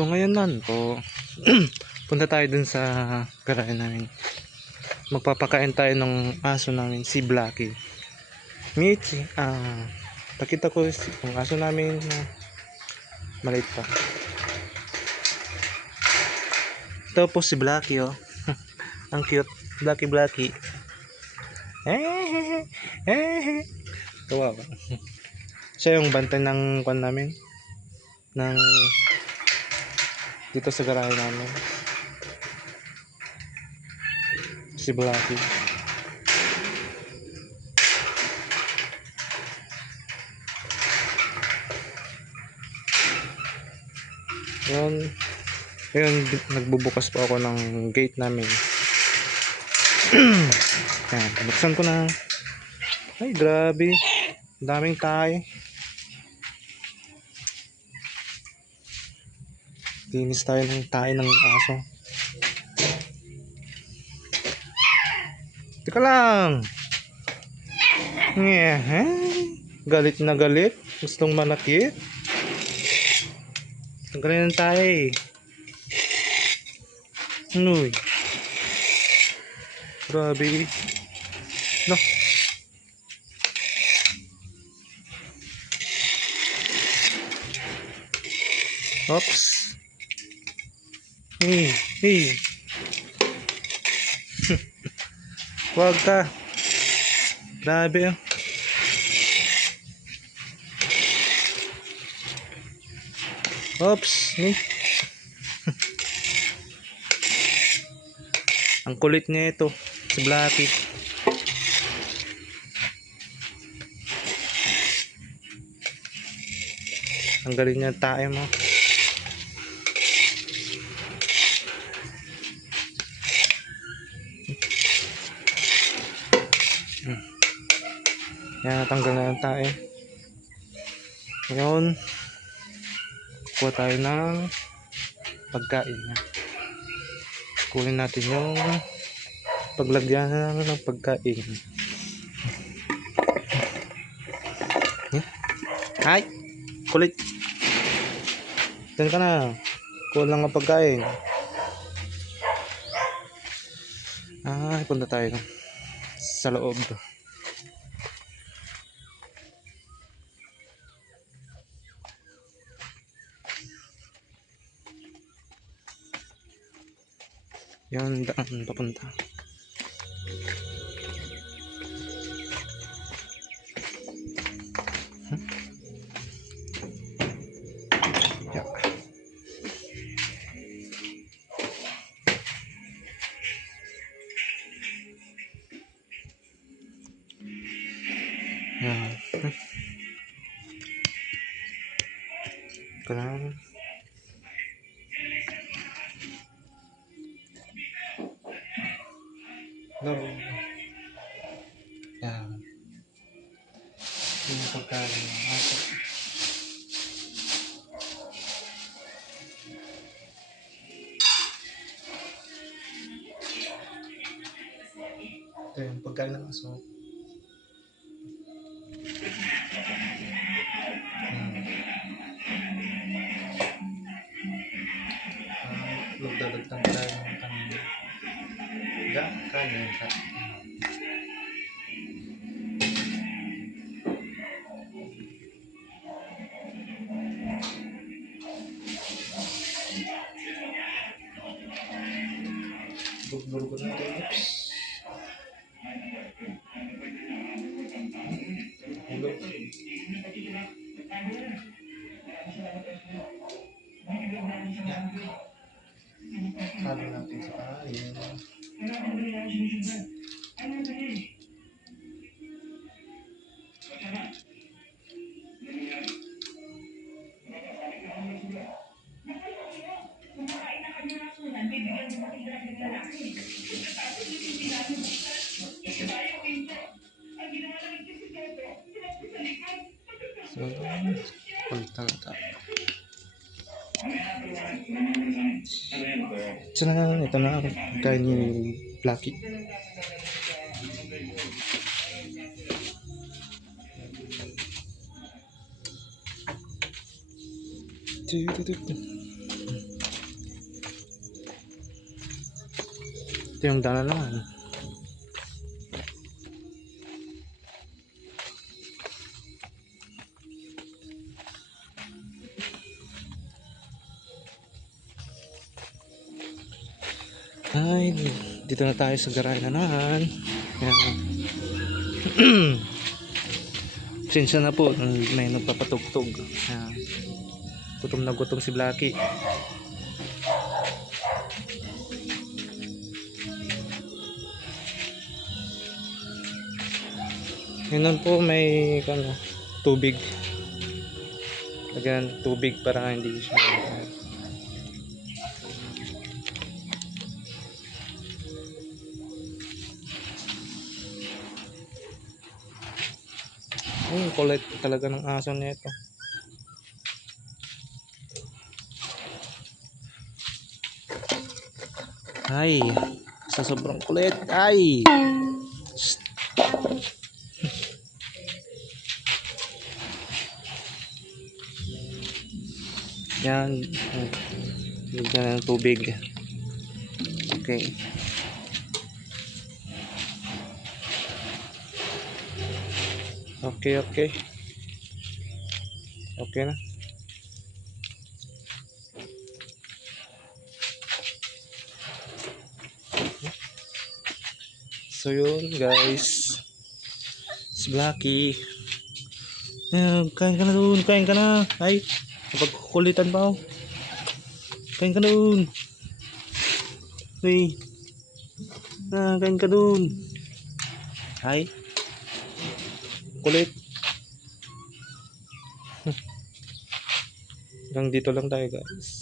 So ngayon nan po, punta tayo dun sa garahe namin. Magpapakain tayo ng aso namin, si Blacky. Michi, ah, pakita ko yung aso namin na maliit pa. Ito po si Blacky oh. Ang cute. Blacky Blacky. Eh, eh, Tuwa ba? Siya yung bantay ng kwan namin. Ng dito sa garahe namin. Si Blacky. Yun. Yun, nagbubukas po ako ng gate namin. Yan, buksan ko na. Ay, grabe. Daming tayo. Linis tayo ng tayo ng aso. Teka lang. Yeah. Galit na galit. Gustong manakit. Tanggalin ng tayo eh. Uy. Grabe. No. Oops. Hey, hey. Wag ka. Grabe. oh. Oops. Hey. Ang kulit niya ito. Si Blacky. Ang galing niya tae mo. Yan, natanggal na yung tae. Ngayon, kuha tayo ng pagkain. Kunin natin yung paglagyan ng pagkain. Hmm? Ay! Kulit! Diyan ka na. Kulang ang pagkain. Ay, punta tayo sa loob. Yan, daan papunta. Hmm? Ya. Yan. Hmm. Kailangan. No. Yan. Yung pagkain. Ito yung pagkain ng aso. Yan. Ah, magdadagdag tayo. Ga, kaya ka. Bugbur ko na ito. So, diretso na. Ito na ako. Kain ni Lucky. Ito yung dala-dala naman. Ay, dito na tayo sa garahe na naman. Yan. Na po, may nagpapatugtog. Yan. Gutom na gutom si Blacky. Yun po may ano, tubig. Lagyan tubig para hindi siya Kulit talaga ng aso nito. Ay, sa sobrang kulit. Ay! Yan. Lagyan na ng tubig. Okay. Okay, okay. Okay na. So yun guys. Si Blacky. Kain ka na dun. Kain ka na. Ay, napagkukulitan pa ako. Kain ka dun. Uy. Ah, kain ka dun. Ay. Kulit. Hanggang dito lang tayo guys.